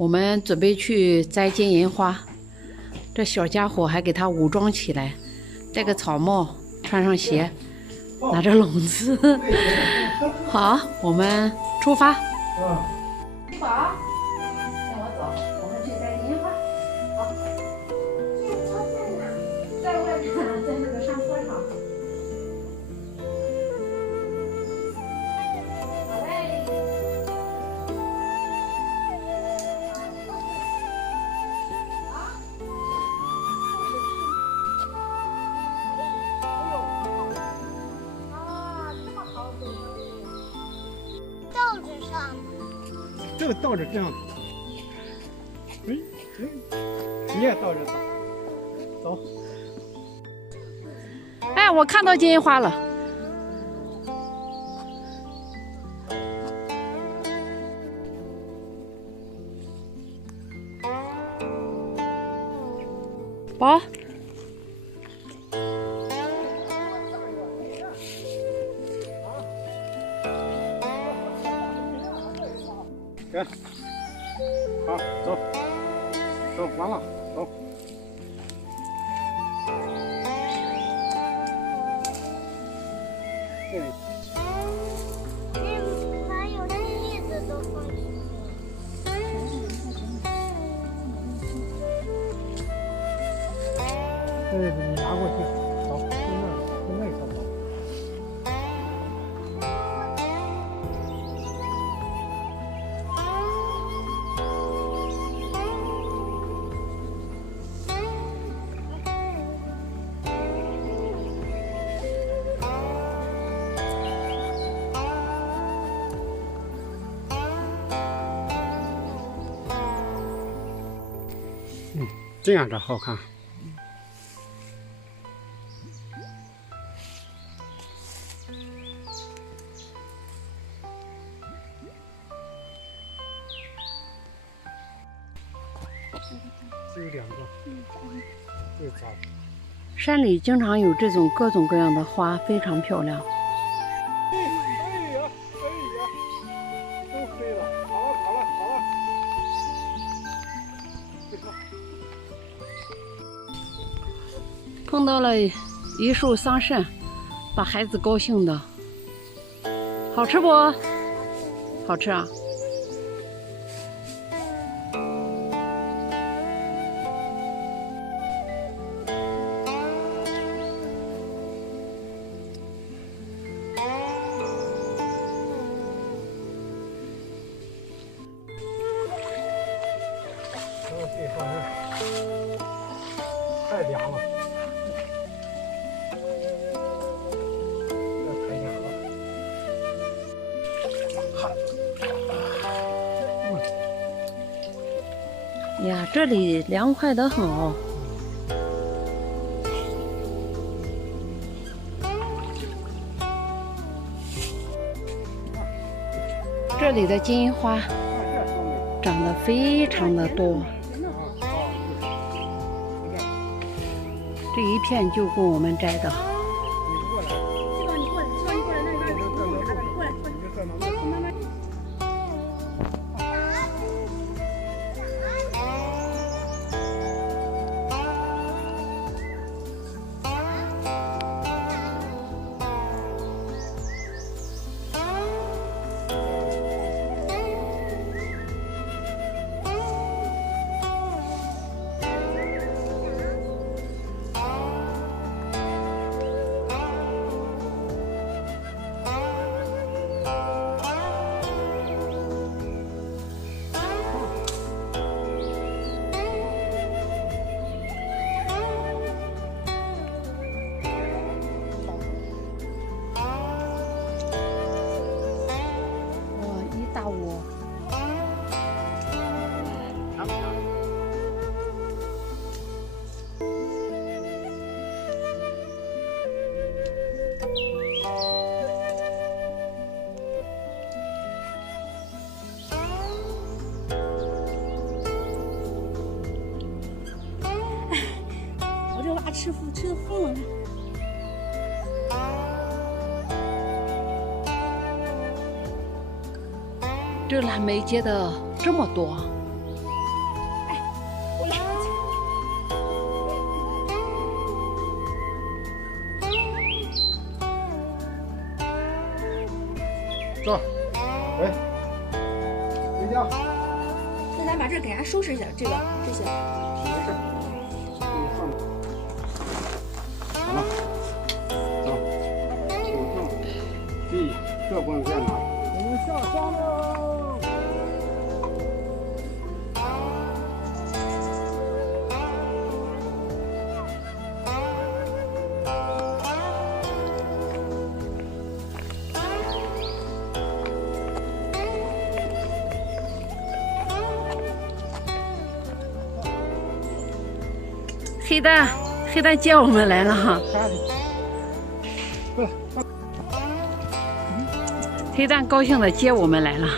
我们准备去摘金银花，这小家伙还给它武装起来，戴个草帽，穿上鞋，拿着笼子。好，我们出发。宝，跟我走，我们去摘金银花。好。这车在哪？在外面，在那个上坡上。好嘞。倒着上，这个倒着这样，你也倒着走，走。哎，我看到金银花了。宝。给，好，走，走完了，走。对。还有叶子都放进去。你拿过去，走，去那头走。这样着好看。这有2个，这早。山里经常有这种各种各样的花，非常漂亮。哎呀，都飞了，好了。碰到了一束桑葚，把孩子高兴的。好吃不？好吃啊！这放这儿，太凉了。这太凉了。呀，这里凉快得很哦。这里的金银花长得非常的多，这一片就够我们摘的。大窝。我这娃吃的疯了。这蓝莓结的这么多，走，喂，回家。那咱把这给俺收拾一下，这些。没事。好了，走，对，这不能再拿。我们下山喽。黑蛋接我们来了哈。黑蛋高兴的接我们来了。